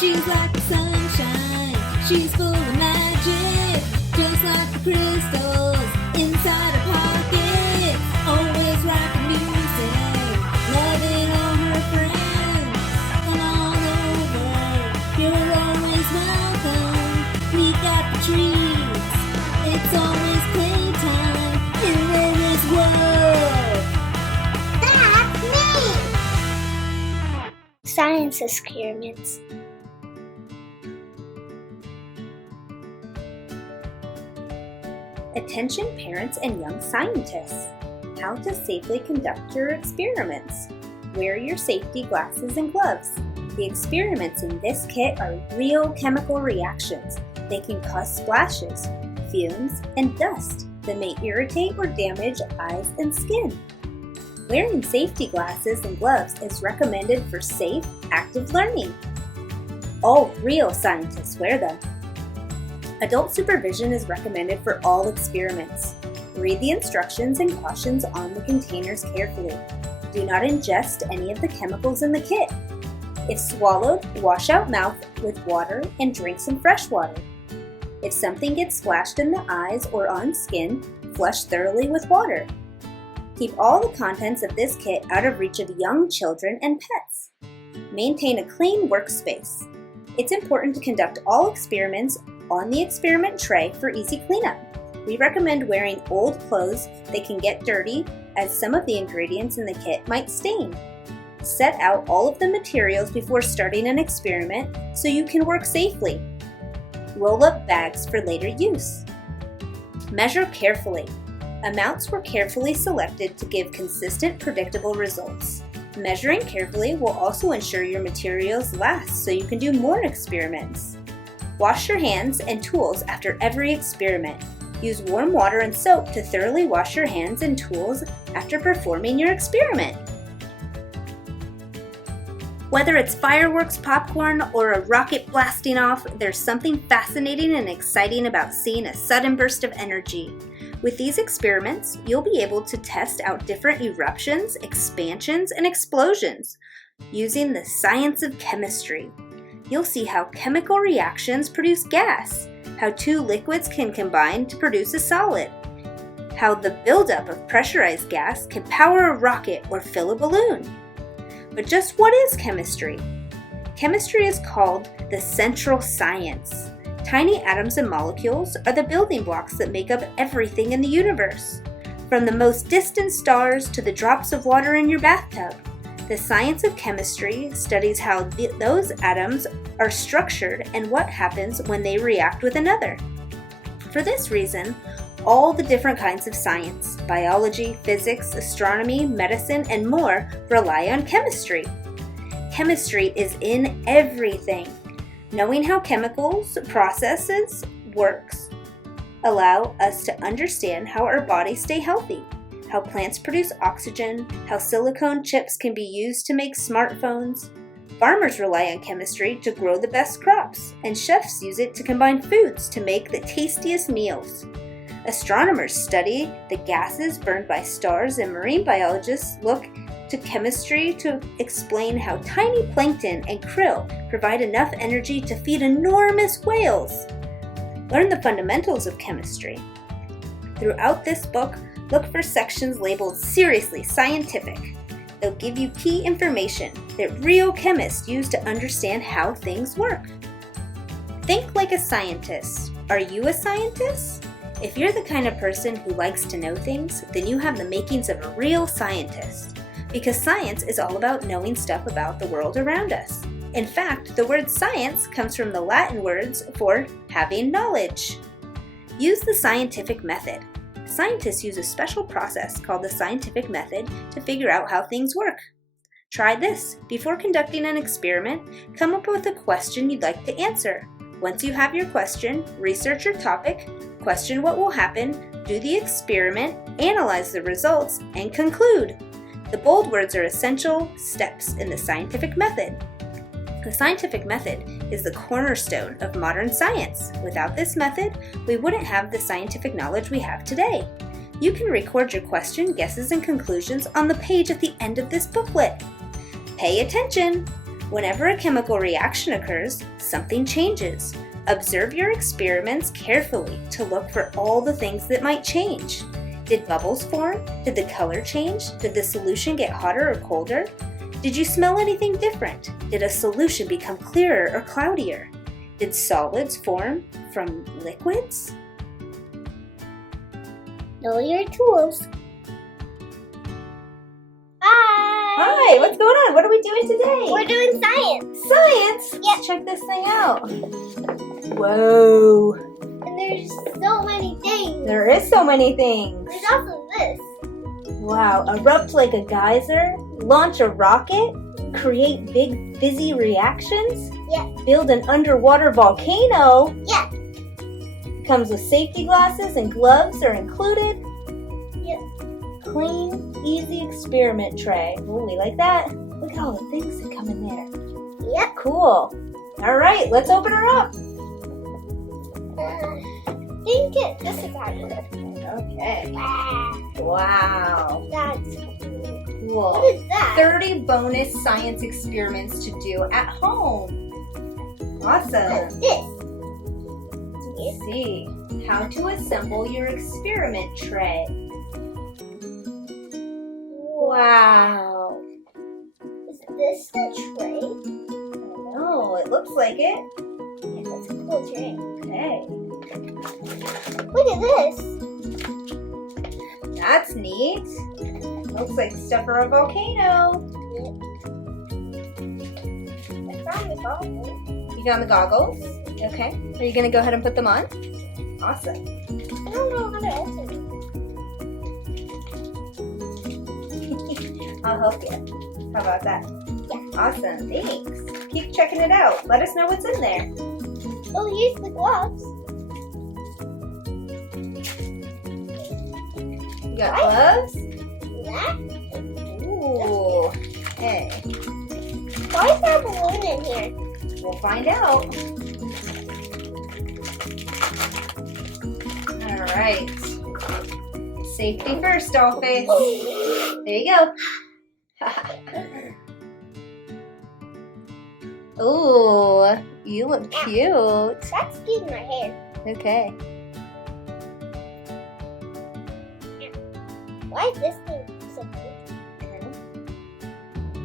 She's like the sunshine, she's full of magic, just like the crystals inside her pocket. Always rocking music, loving all her friends, and all over, you're always welcome. We got the treats, it's always playtime in Lily's world. That's me! Science experiments. Attention parents and young scientists! How to safely conduct your experiments. Wear your safety glasses and gloves. The experiments in this kit are real chemical reactions. They can cause splashes, fumes, and dust that may irritate or damage eyes and skin. Wearing safety glasses and gloves is recommended for safe, active learning. All real scientists wear them. Adult supervision is recommended for all experiments. Read the instructions and cautions on the containers carefully. Do not ingest any of the chemicals in the kit. If swallowed, wash out mouth with water and drink some fresh water. If something gets splashed in the eyes or on skin, flush thoroughly with water. Keep all the contents of this kit out of reach of young children and pets. Maintain a clean workspace. It's important to conduct all experiments on the experiment tray for easy cleanup. We recommend wearing old clothes that can get dirty, as some of the ingredients in the kit might stain. Set out all of the materials before starting an experiment so you can work safely. Roll up bags for later use. Measure carefully. Amounts were carefully selected to give consistent, predictable results. Measuring carefully will also ensure your materials last so you can do more experiments. Wash your hands and tools after every experiment. Use warm water and soap to thoroughly wash your hands and tools after performing your experiment. Whether it's fireworks, popcorn, or a rocket blasting off, there's something fascinating and exciting about seeing a sudden burst of energy. With these experiments, you'll be able to test out different eruptions, expansions, and explosions using the science of chemistry. You'll see how chemical reactions produce gas, how two liquids can combine to produce a solid, how the buildup of pressurized gas can power a rocket or fill a balloon. But just what is chemistry? Chemistry is called the central science. Tiny atoms and molecules are the building blocks that make up everything in the universe. From the most distant stars to the drops of water in your bathtub, the science of chemistry studies how those atoms are structured and what happens when they react with another. For this reason, all the different kinds of science, biology, physics, astronomy, medicine, and more rely on chemistry. Chemistry is in everything. Knowing how chemicals, processes, works allow us to understand how our bodies stay healthy, how plants produce oxygen, how silicone chips can be used to make smartphones. Farmers rely on chemistry to grow the best crops, and chefs use it to combine foods to make the tastiest meals. Astronomers study the gases burned by stars, and marine biologists look to chemistry to explain how tiny plankton and krill provide enough energy to feed enormous whales. Learn the fundamentals of chemistry. Throughout this book, look for sections labeled Seriously Scientific. They'll give you key information that real chemists use to understand how things work. Think like a scientist. Are you a scientist? If you're the kind of person who likes to know things, then you have the makings of a real scientist. Because science is all about knowing stuff about the world around us. In fact, the word science comes from the Latin words for having knowledge. Use the scientific method. Scientists use a special process called the scientific method to figure out how things work. Try this. Before conducting an experiment, come up with a question you'd like to answer. Once you have your question, research your topic, question what will happen, do the experiment, analyze the results, and conclude. The bold words are essential steps in the scientific method. The scientific method is the cornerstone of modern science. Without this method, we wouldn't have the scientific knowledge we have today. You can record your question, guesses, and conclusions on the page at the end of this booklet. Pay attention! Whenever a chemical reaction occurs, something changes. Observe your experiments carefully to look for all the things that might change. Did bubbles form? Did the color change? Did the solution get hotter or colder? Did you smell anything different? Did a solution become clearer or cloudier? Did solids form from liquids? Know your tools. Hi! Hi, what's going on? What are we doing today? We're doing science. Science? Yep. Let's check this thing out. Whoa. And there's so many things. There is so many things. There's also this. Wow, erupt like a geyser, launch a rocket, create big fizzy reactions, Yeah. build an underwater volcano. Yeah. Comes with safety glasses and gloves are included. Yep. Clean, easy experiment tray. Ooh, we like that. Look at all the things that come in there. Yep. Cool. All right, let's open her up. This is how you open it. Okay. Wow. Wow. That's cool. Cool. What is that? 30 bonus science experiments to do at home. Awesome. What's this? Let's see how to assemble your experiment tray. Wow. Is this the tray? Oh, it looks like it. Yeah, that's a cool tray. Okay. Look at this. That's neat. Looks like stuff for a volcano. I found the bottle. You found the goggles? Okay. Are you going to go ahead and put them on? Awesome. I don't know how to open it. I'll help you. How about that? Yeah. Awesome. Thanks. Keep checking it out. Let us know what's in there. Oh, here's the gloves. You got gloves? That? Ooh. Okay. Why is there a balloon in here? We'll find out. All right. Safety first, dollface. There you go. Ooh, you look cute. That's getting my hair. Okay. Why is this thing so cool?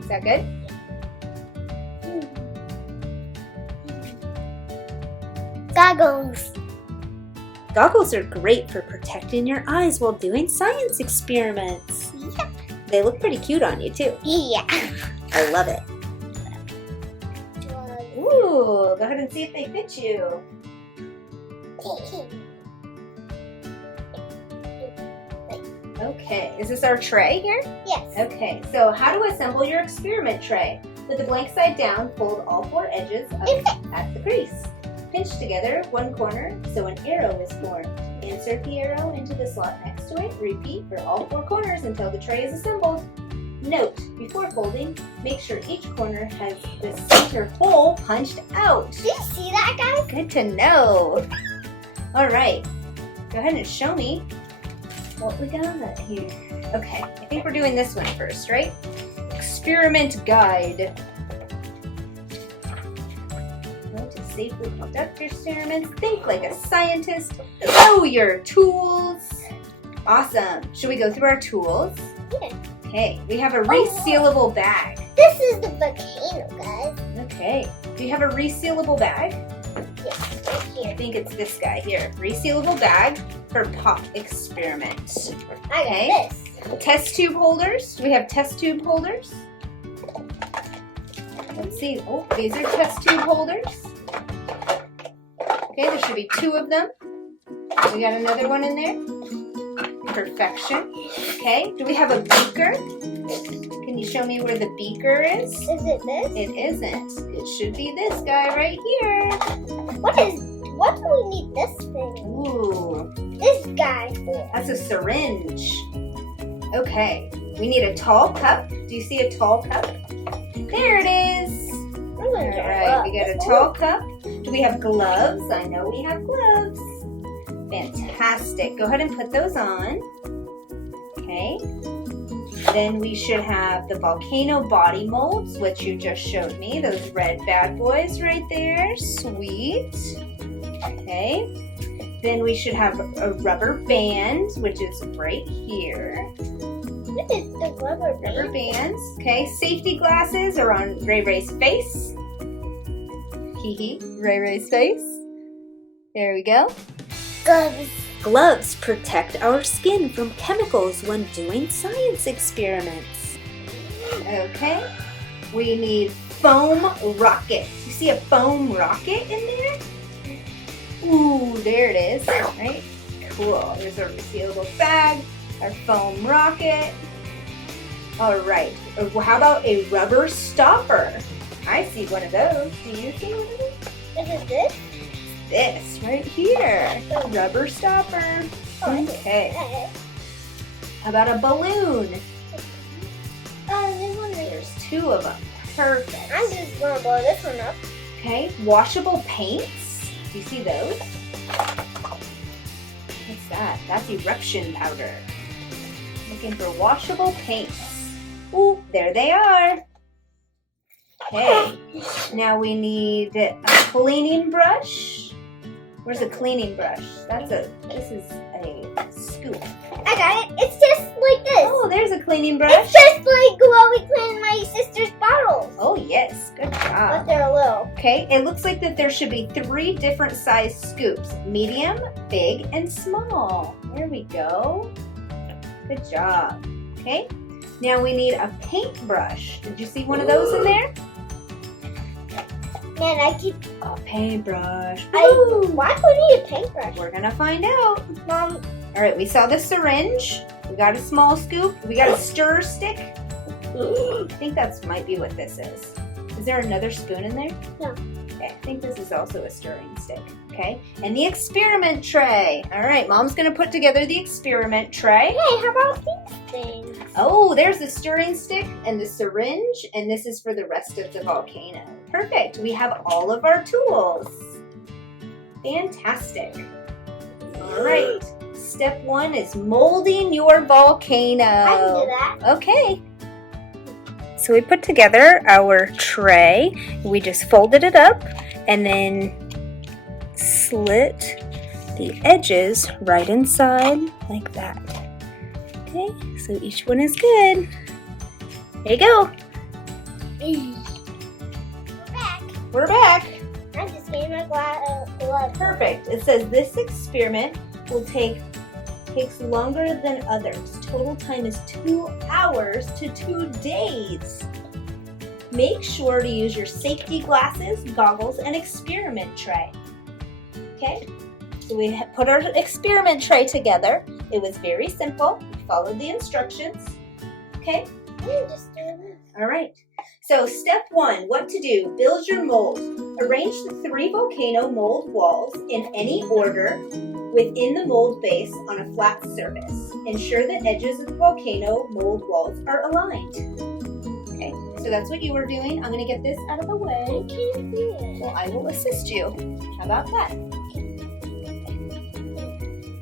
Is that good? Goggles. Goggles are great for protecting your eyes while doing science experiments. Yeah. They look pretty cute on you too. Yeah. I love it. Ooh, go ahead and see if they fit you. Okay, is this our tray here? Yes. Okay, so how to assemble your experiment tray. With the blank side down, fold all 4 edges up at the crease. Pinch together one corner so an arrow is formed. Insert the arrow into the slot next to it. Repeat for all 4 corners until the tray is assembled. Note, before folding, make sure each corner has the center hole punched out. Do you see that, guys? Good to know. All right, go ahead and show me what we got here. Okay, I think we're doing this one first, right? Experiment guide. How to safely conduct your experiments. Think like a scientist. Know your tools. Awesome. Should we go through our tools? Yeah. Okay, we have a resealable bag. This is the volcano, guys. Okay, do you have a resealable bag? Yes, right I here. think it's this guy here. Resealable bag for pop experiment. I Okay. got this. Test tube holders. Do we have test tube holders? Let's see. Oh, these are test tube holders. Okay, there should be 2 of them. We got another one in there. Perfection. Okay, do we have a beaker? Can you show me where the beaker is? Is it this? It isn't. It should be this guy right here. What do we need this thing? Ooh, This guy for? that's a syringe. Okay, we need a tall cup. Do you see a tall cup? There it is. All right, we got a tall cup. Do we have gloves? I know we have gloves. Fantastic. Go ahead and put those on. Okay. Then we should have the volcano body molds, which you just showed me. Those red bad boys right there. Sweet. Okay. Then we should have a rubber band, which is right here. What is the rubber band? Rubber bands. Okay. Safety glasses are on Ray Ray's face. Hee hee. Ray Ray's face. There we go. Gloves. Gloves protect our skin from chemicals when doing science experiments. Okay. We need foam rockets. You see a foam rocket in there? Ooh, there it is. Right? Cool. There's our resealable bag, our foam rocket. All right. How about a rubber stopper? I see one of those. Do you see one of those? Is it this? This right here. A rubber stopper. Okay. How about a balloon? There's two of them. Perfect. I'm just gonna blow this one up. Okay. Washable paints. Do you see those? What's that? That's eruption powder. Looking for washable paints. Ooh, there they are. Okay. Now we need a cleaning brush. Where's a cleaning brush? This is a scoop. I got it. It's just like this. Oh, there's a cleaning brush. It's just like while we clean my sister's bottles. Oh, yes. Good But job. they're little. Okay, it looks like that there should be 3 different size scoops. Medium, big, and small. There we go. Good job. Okay, now we need a paintbrush. Did you see one of those in there? Man, I keep. A paintbrush. Why would we need a paintbrush? We're gonna find out. Mom, All right, we saw the syringe. We got a small scoop. We got a stir stick. I think that might be what this is. Is there another spoon in there? No. Okay, I think this is also a stirring stick. Okay, and the experiment tray. All right, Mom's gonna put together the experiment tray. hey, how about these things? Oh, there's the stirring stick and the syringe, and this is for the rest of the volcano. Perfect. We have all of our tools. Fantastic. All right. Step 1 is molding your volcano. I can do that. Okay. So we put together our tray. We just folded it up and then slit the edges right inside like that. Okay, so each one is good. There you go. We're back. We're back. I'm just getting my glove. Perfect. It says this experiment will takes longer than others. Total time is 2 hours to 2 days. Make sure to use your safety glasses, goggles, and experiment tray. Okay, so we put our experiment tray together. It was very simple. We followed the instructions. Okay, I'm just doing this. all right. So step 1, what to do? Build your mold. Arrange the 3 volcano mold walls in any order within the mold base on a flat surface. Ensure the edges of the volcano mold walls are aligned. Okay, so that's what you were doing. I'm going to get this out of the I way. can't do it. Well, I will assist you. How about that?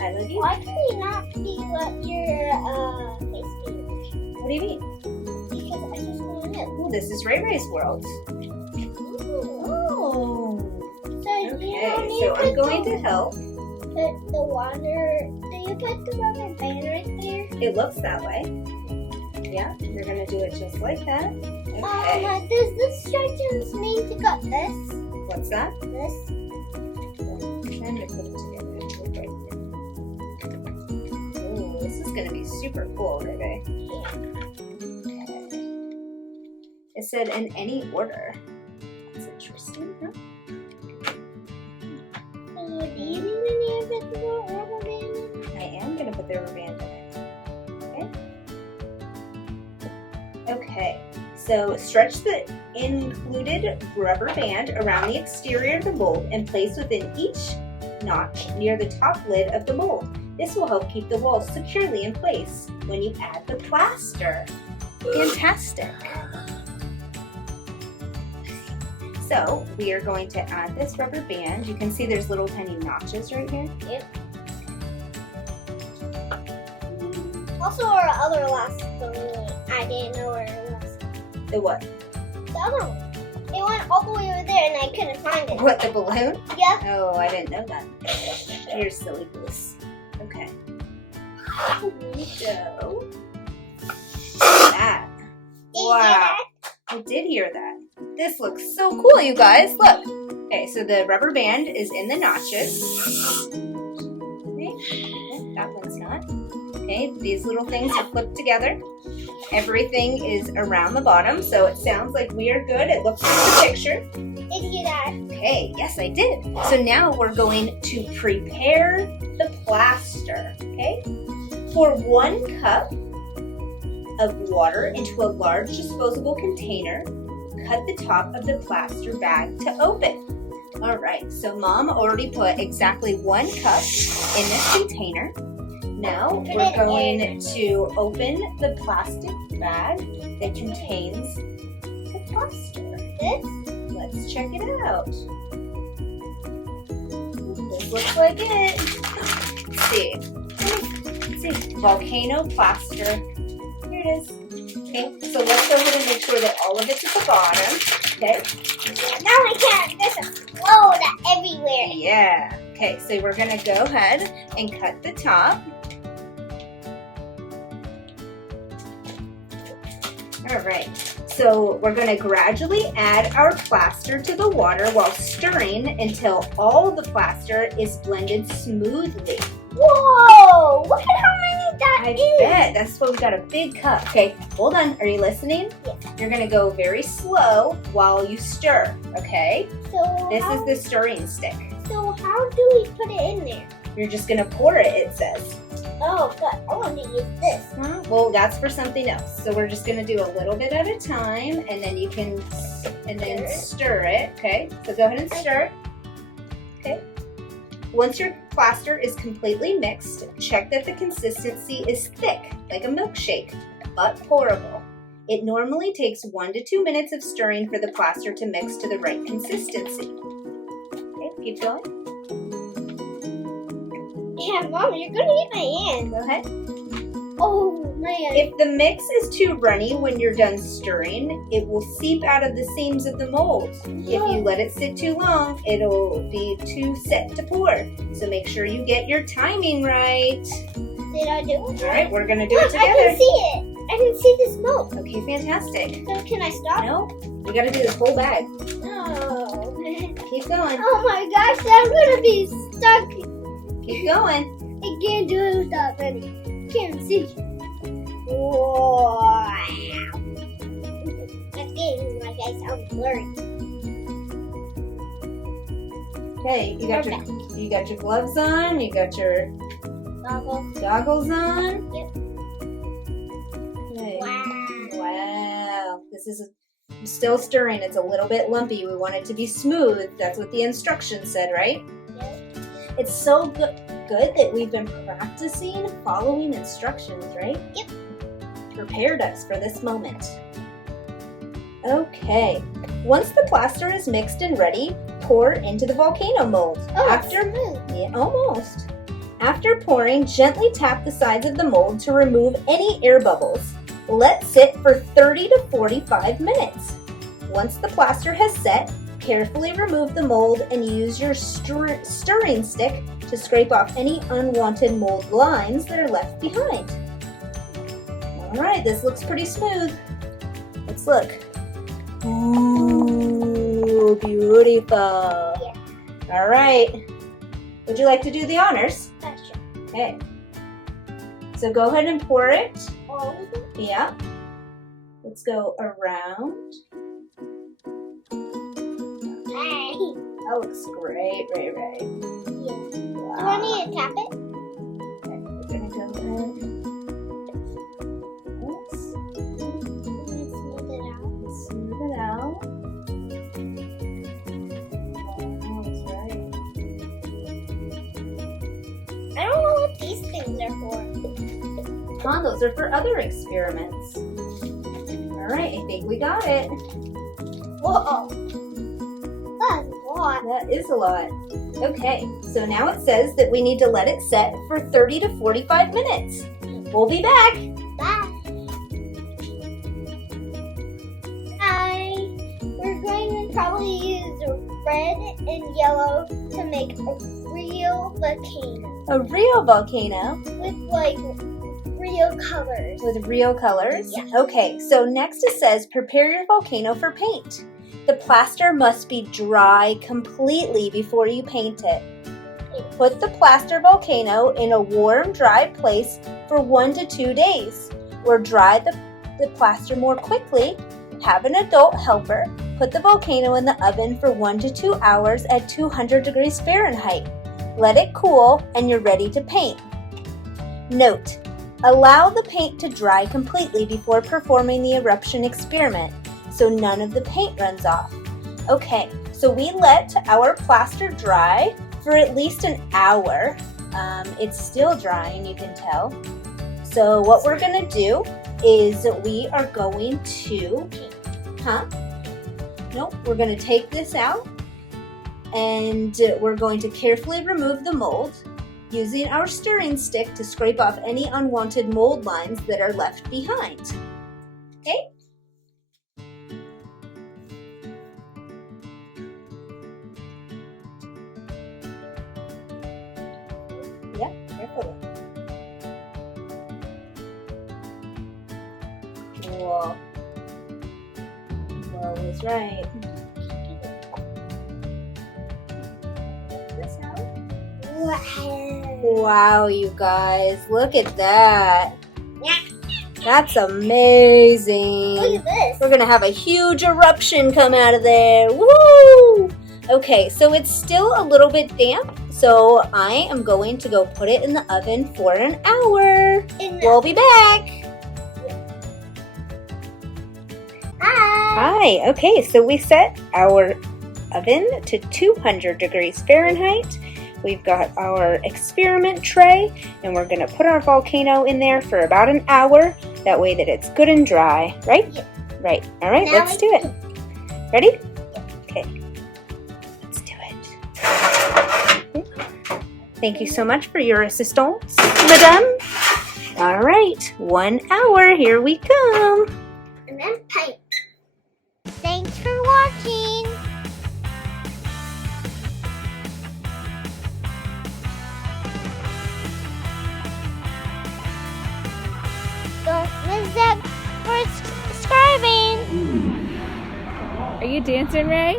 I love you. Why can we not see what your face is? What do you mean? Because I just want to know. Oh, this is Ray Ray's world. Oh. So you Okay, don't need so to I'm going to help. put the water. Do you put the rubber band right there? It looks that way. Yeah, you're going to do it just like that. Okay. Does the instructions mean to cut this? What's that? This? I'm trying to put it together. Oh, this is going to be super cool, Ray Ray. Yeah. Okay. It said in any order. That's interesting, huh? So do you even need to put the rubber band in? I am going to put the rubber band in it. Okay? Okay, so stretch the included rubber band around the exterior of the mold and place within each notch near the top lid of the mold. This will help keep the walls securely in place when you add the plaster. Fantastic! So we are going to add this rubber band. You can see there's little tiny notches right here. Yep. Also, our other last balloon, I didn't know where it was. The what? The other one. It went all the way over there and I couldn't find it. What, the balloon? Yeah. Oh, I didn't know that. You're silly goose. Okay. Here we go. That. Wow. I did hear that. This looks so cool, you guys. Look. Okay, so the rubber band is in the notches. Okay. Oh, that one's not. Okay, these little things are flipped together. Everything is around the bottom, so it sounds like we are good. It looks like the picture. Did you hear that? Okay, yes, I did. So now we're going to prepare the plaster, okay? Pour 1 cup of water into a large disposable container. Cut the top of the plaster bag to open. All right, so Mom already put exactly 1 cup in this container. Now we're going to open the plastic bag that contains the plaster. Let's check it out. This looks like it. Let's see. Volcano plaster. Here it is. Okay, so let's go ahead and make sure that all of it's at the bottom. Okay. Now I can't. There's a float everywhere. Yeah. Okay, so we're gonna go ahead and cut the top. All right. So we're going to gradually add our plaster to the water while stirring until all the plaster is blended smoothly. Whoa! Look at how many that is. I bet. That's why we got a big cup. Okay, hold on. Are you listening? Yes. You're going to go very slow while you stir, okay? So This is the stirring stick. So how do we put it in there? You're just going to pour it, it says. Oh, but I want to use this. Well, that's for something else. So we're just going to do a little bit at a time, and then you can, and then stir it, okay? So go ahead and stir it, okay? Once your plaster is completely mixed, check that the consistency is thick, like a milkshake, but pourable. It normally takes 1 to 2 minutes of stirring for the plaster to mix to the right consistency. Okay, keep going. Yeah, Mom, you're going to eat my hand. Go ahead. Oh, man. If the mix is too runny when you're done stirring, it will seep out of the seams of the mold. If you let it sit too long, it'll be too set to pour. So make sure you get your timing right. Did I do it? All right, we're going to do it together. I can see it. I can see the smoke. Okay, fantastic. So can I stop? No, we got to do this whole bag. No. Keep going. Oh my gosh, I'm going to be stuck. Keep going. I can't do it without Benny. Can't see. Wow. That game, like I sound blurry. Okay, you got your gloves on. You got your goggles on. Yep. Okay. Wow. Wow. This is still stirring. It's a little bit lumpy. We want it to be smooth. That's what the instructions said, right? Yep. It's so good that we've been practicing following instructions, right? Yep. Prepared us for this moment. Okay. Once the plaster is mixed and ready, pour into the volcano mold. Oh, smooth. Yeah, almost. After pouring, gently tap the sides of the mold to remove any air bubbles. Let sit for 30 to 45 minutes. Once the plaster has set, carefully remove the mold and use your stirring stick to scrape off any unwanted mold lines that are left behind. All right, this looks pretty smooth. Let's look. Ooh, beautiful. Yeah. All right. Would you like to do the honors? That's true. Okay. So go ahead and pour it. All of them? Yeah. Let's go around. Hey. That looks great, Ray. Yeah. Wow. Do I need to tap it? Okay, we're gonna go ahead. Smooth it out. Smooth it out. Wow, that's right. I don't know what these things are for. Huh, those are for other experiments. All right, I think we got it. Whoa. That's a lot. That is a lot. Okay, so now it says that we need to let it set for 30 to 45 minutes. We'll be back. Bye. Hi. We're going to probably use red and yellow to make a real volcano. A real volcano With like real colors. with real colors? Yeah. Okay, so next it says prepare your volcano for paint. The plaster must be dry completely before you paint it. Put the plaster volcano in a warm, dry place for 1 to 2 days. Or dry the plaster more quickly, have an adult helper. Put the volcano in the oven for 1 to 2 hours at 200 degrees Fahrenheit. Let it cool and you're ready to paint. Note, allow the paint to dry completely before performing the eruption experiment, so none of the paint runs off. Okay, so we let our plaster dry for at least an hour. It's still drying, you can tell. So what we're gonna do is we are going to, Nope, we're gonna take this out and we're going to carefully remove the mold using our stirring stick to scrape off any unwanted mold lines that are left behind. Okay? Yep, carefully. Whoa. Whoa was right. This out. Wow. Wow, you guys, look at that. Yeah. That's amazing. Look at this. We're gonna have a huge eruption come out of there. Woo! Okay, so it's still a little bit damp, so I am going to go put it in the oven for an hour. We'll be back. Hi. Hi, okay, so we set our oven to 200 degrees Fahrenheit. We've got our experiment tray, and we're gonna put our volcano in there for about an hour. That way that it's good and dry, right? Yeah. Right, all right, Now let's do it. Ready? Okay, let's do it. Thank you so much for your assistance, madame. All right, 1 hour, here we come. And then paint. Thanks for watching. Don't miss that for subscribing. Are you dancing, Ray?